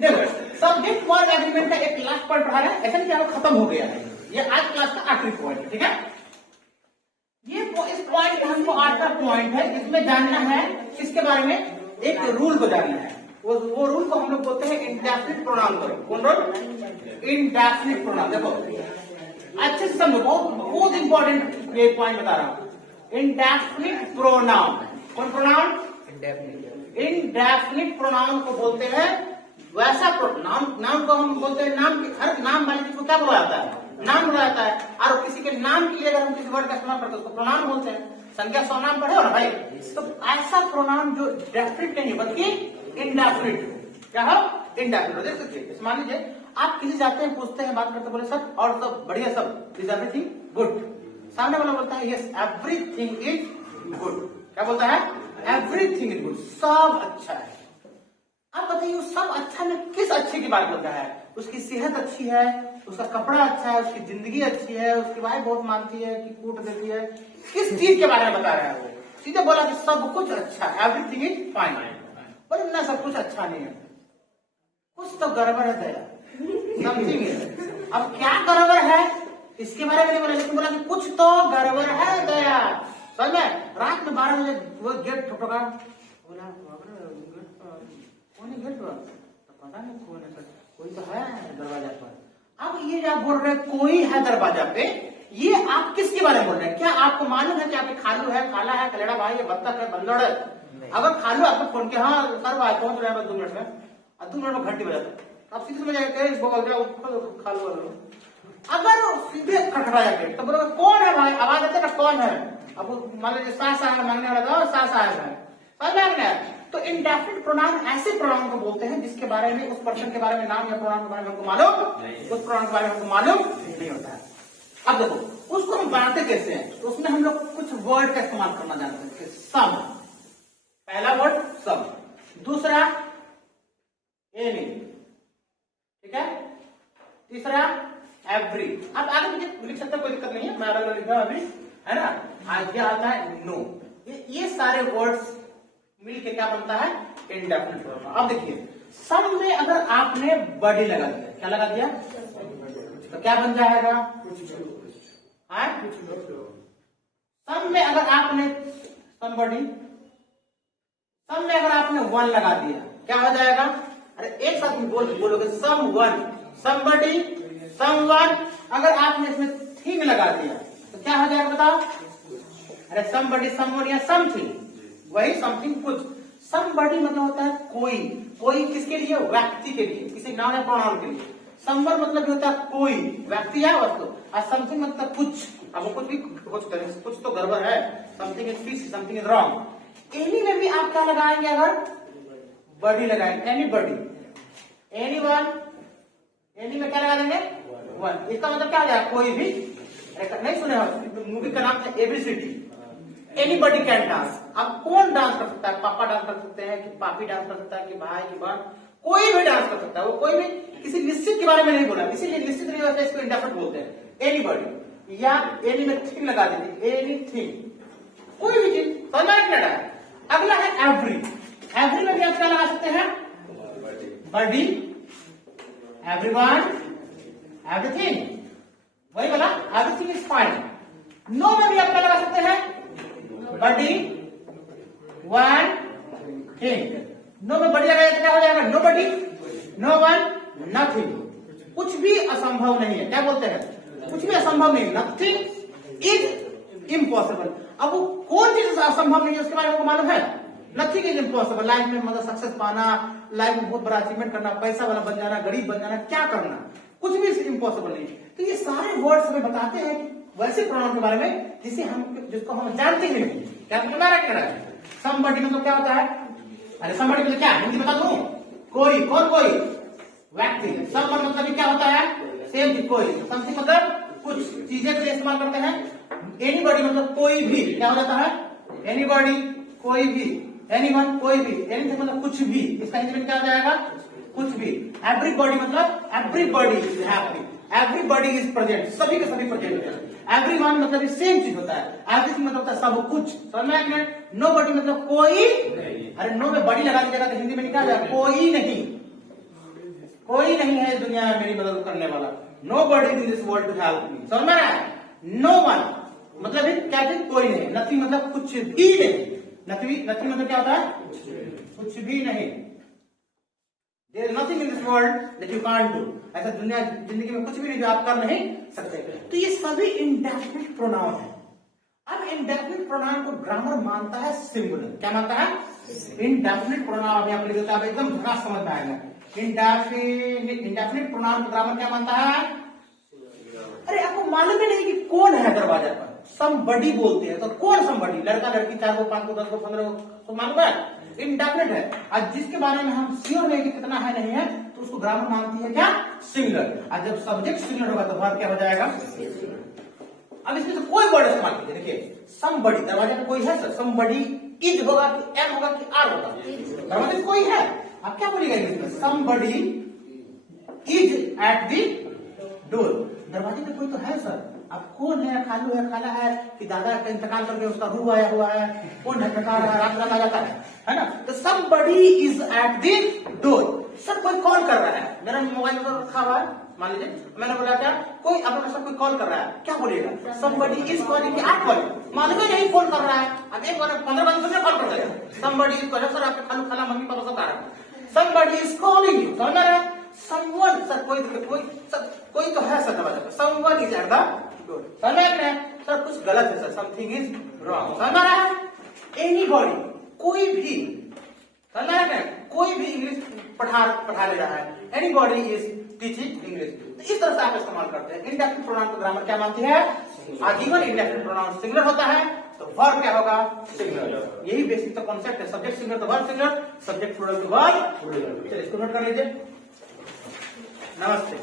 देखो subject verb agreement का एक लास्ट पॉइंट पढ़ा रहे हैं, ऐसा नहीं कि खत्म हो गया है, ये आज क्लास का आखिरी पॉइंट है, ठीक है। ये इस पॉइंट का हमको आज का पॉइंट है, इसमें जानना है किसके बारे में, एक रूल को जानना है। वो रूल को हम लोग बोलते हैं इंडेफिनिट प्रोनाउन को। कौन रूल? Indefinite pronoun. देखो अच्छे से समझो, बहुत इंपॉर्टेंट ये पॉइंट बता रहा हूं। Indefinite pronoun. कौन प्रोनाउन? इंडेफिनिट प्रोनाउन को बोलते हैं वैसा नाम को हम बोलते हैं, नाम के हर नाम वाले चीज को क्या बोला जाता है? नाम बोला जाता है। और किसी के नाम के लिए अगर हम किसी वर्ड का इस्तेमाल करते हैं उसको प्रोनाउन बोलते हैं। संज्ञा सर्वनाम पढ़े हो ना भाई, तो ऐसा प्रोनाउन जो डेफिनिट नहीं बल्कि इंडेफिनिट। क्या हो? इंडेफिनिट। देख सकते हैं, मान लीजिए आप किसी जाते हैं, पूछते हैं, बात करते, बोले सर और सब बढ़िया, सब इज एवरीथिंग गुड। सामने वाला बोलता है यस एवरीथिंग इज गुड। क्या बोलता है? एवरीथिंग इज गुड, सब अच्छा है। अब बताइए सब अच्छा में किस अच्छे की बात करता है? उसकी सेहत अच्छी है, उसका कपड़ा अच्छा है, उसकी जिंदगी अच्छी है, उसकी वाइफ बहुत मानती है कि कूट देती है, किस चीज के बारे में बता रहा है? वो सीधे बोला कि सब कुछ अच्छा है, एवरीथिंग इज फाइन। पर ना सब कुछ अच्छा नहीं है, कुछ तो गड़बड़ है दया, समथिंग है। अब क्या गड़बड़ है इसके बारे में नहीं बोला, लेकिन बोला कि कुछ तो गड़बड़ है दया। समझ में? रात में 12 बजे वो गेट ठोका, बोला कौन है गेट पर? तो पता नहीं कौन है, कोई तो है दरवाजा पर। अब ये जो आप बोल रहे हैं कोई है दरवाजा पे, ये आप किसके बारे में बोल रहे हैं? क्या आपको मालूम है कि आपके खालू है, काला है, कलेड़ा भाई है, बत्तख है, बंदर है? अगर खालू आपको फोन किया, हाँ सर भाई पहुंच रहे हैं 2 मिनट में, और 2 मिनट में घंटी बजाते, आप सीधे समझ आएगा खालू वाले। अगर सीधे खटखटाया गेट तो बोलोगे कौन है भाई, आवाज आते ना कौन है? अब मान लीजिए सास साहब मांगने वाला था, सास साहब है, समझ में आ गया? तो इंडेफिनिट प्रोनाउन ऐसे प्रोनाउन को बोलते हैं जिसके बारे में, उस पर्सन के बारे में, नाम या प्रोनाउन के बारे में हमको मालूम, उस प्रोनाउन के बारे में हमको मालूम नहीं होता है। अब देखो उसको हम बांटते कैसे हैं, तो उसमें हम लोग कुछ वर्ड का इस्तेमाल करना जानते हैं। सम, पहला वर्ड सम, दूसरा एनी, ठीक है, तीसरा एवरी। अब आगे मुझे लिख सकते कोई दिक्कत नहीं है, मैं अलग लिख रहा हूं अभी, है ना। आगे आता है नो। ये सारे वर्ड्स मिलके क्या बनता है? Indefinite pronoun. अब देखिए सम में अगर आपने बॉडी लगा दिया, क्या लगा दिया, तो क्या बन जाएगा? सम में अगर आपने समबडी, सम में अगर आपने वन लगा दिया क्या हो जाएगा? अरे एक साथ में बोलोगे सम वन, समबडी, समवन। अगर आपने इसमें थिंग लगा दिया तो क्या हो जाएगा बताओ? अरे समबडी, समवन या समथिंग, वही समथिंग कुछ। समबडी मतलब होता है कोई, कोई किसके लिए? व्यक्ति के लिए, किसी नाउन या प्रोनाउन के लिए। समवन मतलब होता है कोई व्यक्ति या वस्तु, और समथिंग मतलब कुछ। अब वो कुछ भी कुछ तो गड़बड़ है, something is fish, something is wrong. Any में भी आप क्या लगाएंगे? अगर बॉडी लगाएंगे, any body, any one, any में क्या लगा देंगे? वन। इसका मतलब क्या हो जाएगा? कोई भी। नहीं सुने हो मूवी का नाम है एबीसीडी, एनीबॉडी कैन डांस। अब कौन डांस कर सकता है? पापा डांस कर सकते हैं कि पापी डांस कर सकता है कि भाई की बहन, कोई भी डांस कर सकता है। वो कोई भी किसी निश्चित के बारे में नहीं बोला, इसीलिए निश्चित नहीं होता, इसको इंडेफिनिट बोलते हैं। एनीबॉडी या एनी में थिंग लगा दीजिए, एनीथिंग, कोई भी चीज। समझ में? अगला है एवरी। एवरी में भी आप क्या लगा सकते हैं? बॉडी, एवरीवन, एवरीथिंग, वही बोला एवरीथिंग इज फाइन। नो में भी आप क्या लगा सकते हैं? Body, one, thing. नो में बॉडी लगाया तो क्या हो जाएगा? No body, no one, nothing. कुछ भी असंभव नहीं है। क्या बोलते हैं? कुछ भी असंभव नहीं, नथिंग इज इम्पॉसिबल। अब वो कौन चीज असंभव नहीं है उसके बारे में मालूम है? Nothing is impossible. लाइफ में मतलब सक्सेस पाना, लाइफ में बहुत बड़ा अचीवमेंट करना, पैसा वाला बन जाना, गरीब बन जाना, क्या करना, कुछ भी इम्पॉसिबल नहीं। तो ये सारे वर्ड्स हमें बताते हैं वैसे प्रोनाउन के बारे में जिसको हम जानते ही नहीं। क्या है? समबडी मतलब क्या होता है? अरे समबडी मतलब क्या? हिंदी बता दूं? कोई, कौन कोई? व्यक्ति। समवन मतलब क्या होता है? सेम चीज, कोई। समथिंग मतलब कुछ चीजें के लिए इस्तेमाल करते हैं। एनीबॉडी मतलब कोई भी, क्या हो जाता है? एनीबॉडी, कोई भी, एनीवन, कोई भी, एनीथिंग मतलब कुछ भी। इसका हिंदी में क्या हो जाएगा? कुछ भी। एवरीबॉडी मतलब everybody is happy, everybody is present, सभी के सभी प्रेजेंट है। एवरीवन मतलब सेम चीज होता है। एवरीथिंग मतलब होता है सब कुछ। समझ में आया? नो बॉडी मतलब कोई। अरे नो में बॉडी लगा दीजिएगा तो हिंदी में क्या हो जाएगा? कोई नहीं। कोई नहीं है इस दुनिया में मेरी मदद करने वाला। Nobody in this world to help me। समझ में आया? No one मतलब क्या है? कोई नहीं। नथिंग मतलब कुछ भी नहीं। नथिंग मतलब क्या होता है? कुछ भी नहीं। There is nothing in this world that you can't do। ऐसा दुनिया जिंदगी में कुछ भी नहीं जो आप कर नहीं सकते। तो ये सभी इंडेफिनिट प्रोनाउन है। अब इंडेफिनिट प्रोनाउन को ग्रामर मानता है सिंगुलर। क्या मानता है? इंडेफिनिट प्रोनाउन अभी आप लिख देते हैं, एकदम झकास समझ में आएगा। इंडेफिनिट प्रोनाउन को ग्रामर क्या मानता है? अरे आपको मालूम ही नहीं कि कौन है दरवाजा पर? समबडी बोलते हैं। तो कौन समबडी? लड़का लड़की 4 को 5 को 10 को 15 को मालूम है? इंडेफिनिट है। आज जिसके बारे में हम श्योर नहीं कि कितना है नहीं है तो उसको ग्रामर मानती है क्या? सिंगुलर। और जब सब्जेक्ट सिंगुलर होगा तो वर्ब क्या हो जाएगा? अब इसमें से कोई वर्ड इस्तेमाल कीजिए। देखिए समबडी, दरवाजे में कोई है सर? समबडी इज होगा कि एम होगा कि आर होगा? दरवाजे में कोई है। आप क्या बोलिएगा इंग्लिश में? Somebody is at the door. दरवाजे पे कोई तो है सर। अब कौन है? खालू है, खाला है कि दादा का इंतकाल करके उसका रूह आया हुआ है? कौन है? रहा है, रात आ जाता है ना? तो somebody is at the door. Sir कोई कॉल कर रहा है। मेरा मोबाइल नंबर रखा हुआ है, मान लीजिए मैंने बोला क्या? कोई अपना सब कोई कॉल कर रहा है, क्या बोलिएगा? समबडी इज कॉलिंग कि आप कॉलिंग? मालूम ही नहीं कौन कर रहा है। अब एक बार 15 बार तुमने कॉल कर दिया। Somebody is calling. सर आपके खालू खाला मम्मी पापा सब आ रहा है। Somebody is calling you. समझ रहा है? समवन सर कोई तो है सर दरवाजा पे। Someone is at the door. समझ रहे हैं? सर कुछ गलत है सर। Something is wrong. समझ रहा है? एनीबॉडी कोई भी। समझ रहे हैं? कोई भी इंग्लिश पढ़ा ले रहा है। Anybody is teaching English. तो इस तरह से आप इस्तेमाल करते हैं। इंडेफिनिट प्रोनाउन को ग्रामर क्या मानती है? आजीवन इंडेफिनिट प्रोनाउन सिंगुलर होता है तो वर्ब क्या होगा? सिंगुलर। यही बेसिक तो कॉन्सेप्ट है। सब्जेक्ट सिंगुलर तो वर्ब सिंगुलर, सब्जेक्ट प्लूरल तो वर्ब प्लूरल। चलिए इसको नोट कर लीजिए। नमस्ते।